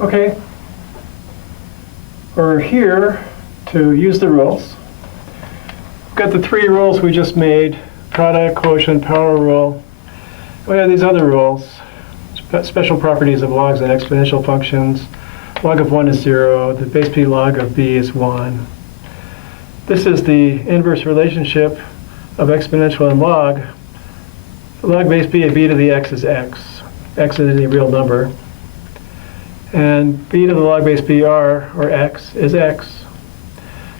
Okay. We're here to use the rules. We've got the three rules we just made: product, quotient, power rule. We have these other rules: special properties of logs and exponential functions. Log of 1 is 0. The base p log of b is 1. This is the inverse relationship of exponential and log. Log base b of b to the x is x. X is any real number. And b to the log base br, or x, is x.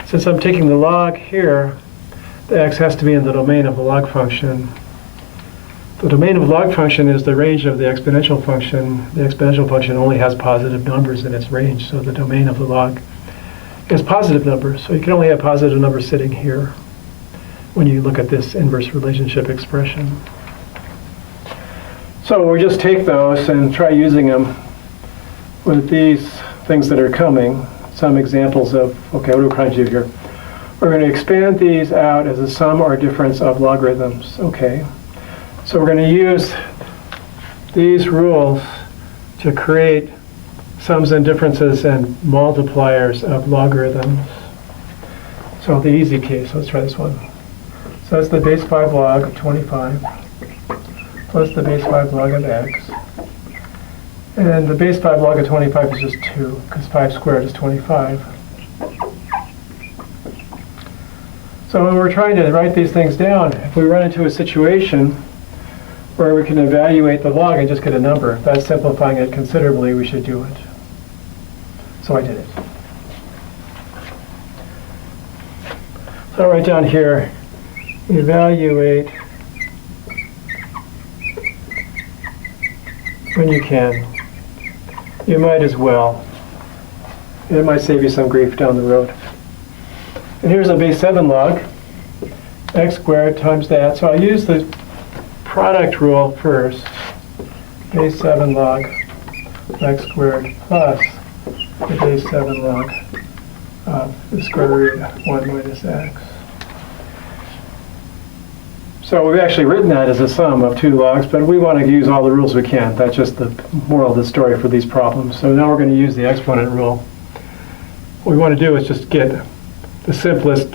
Since I'm taking the log here, the x has to be in the domain of the log function. The domain of the log function is the range of the exponential function. The exponential function only has positive numbers in its range, so the domain of the log is positive numbers. So you can only have positive numbers sitting here when you look at this inverse relationship expression. So we just take those and try using them with these things that are coming. Some examples of, okay, what are we trying to do here? We're going to expand these out as a sum or difference of logarithms. Okay. So we're going to use these rules to create sums and differences and multipliers of logarithms. So the easy case, let's try this one. So that's the base 5 log of 25 plus the base 5 log of x. And the base 5 log of 25 is just 2, because 5 squared is 25. So when we're trying to write these things down, if we run into a situation where we can evaluate the log and just get a number, that's simplifying it considerably, we should do it. So I did it. So I'll write down here, evaluate when you can. You might as well. It might save you some grief down the road. And here's a base 7 log, x squared times that. So I'll use the product rule first. Base 7 log x squared plus the base 7 log of the square root of 1 minus x. So we've actually written that as a sum of two logs, but we want to use all the rules we can. That's just the moral of the story for these problems. So now we're going to use the exponent rule. What we want to do is just get the simplest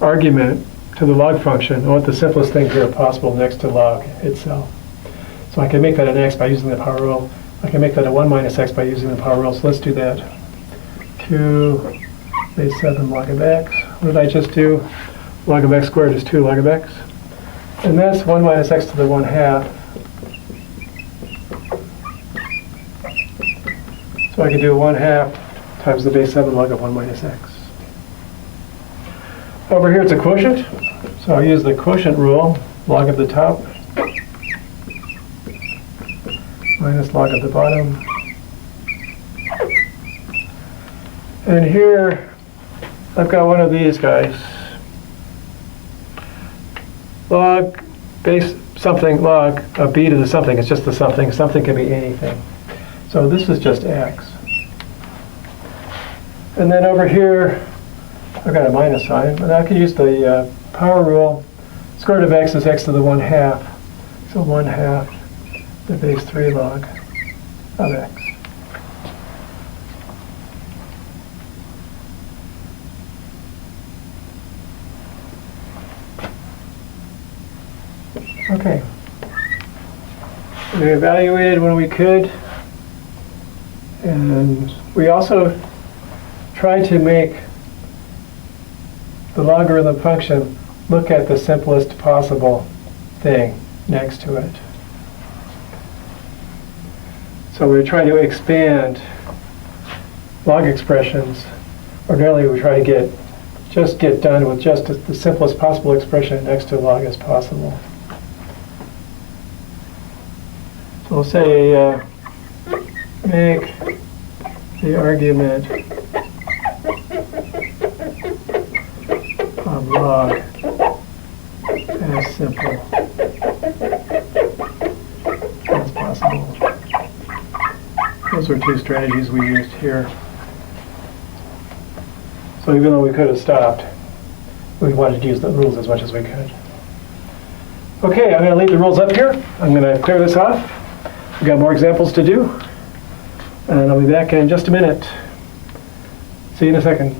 argument to the log function. I want the simplest thing here possible next to log itself. So I can make that an x by using the power rule. I can make that a 1 minus x by using the power rule. So let's do that. 2 base 7 log of x. What did I just do? Log of x squared is 2 log of x. And that's 1 minus x to the 1/2. So I can do 1/2 times the base 7 log of 1 minus x. Over here it's a quotient. So I'll use the quotient rule, log of the top minus log of the bottom. And here I've got one of these guys. Log base something log of b to the something. It's just the something. Something can be anything. So this is just x. And then over here, I've got a minus sign. And I can use the power rule. Square root of x is x to the 1/2. So 1/2 the base 3 log of x. Okay. We evaluated when we could, and we also tried to make the logarithm function look at the simplest possible thing next to it. So we were trying to expand log expressions. Ordinarily we try to just get done with just the simplest possible expression next to log as possible. So we'll say make the argument of log as simple as possible. Those were two strategies we used here. So even though we could have stopped, we wanted to use the rules as much as we could. Okay, I'm going to leave the rules up here. I'm going to clear this off. We've got more examples to do. And I'll be back in just a minute. See you in a second.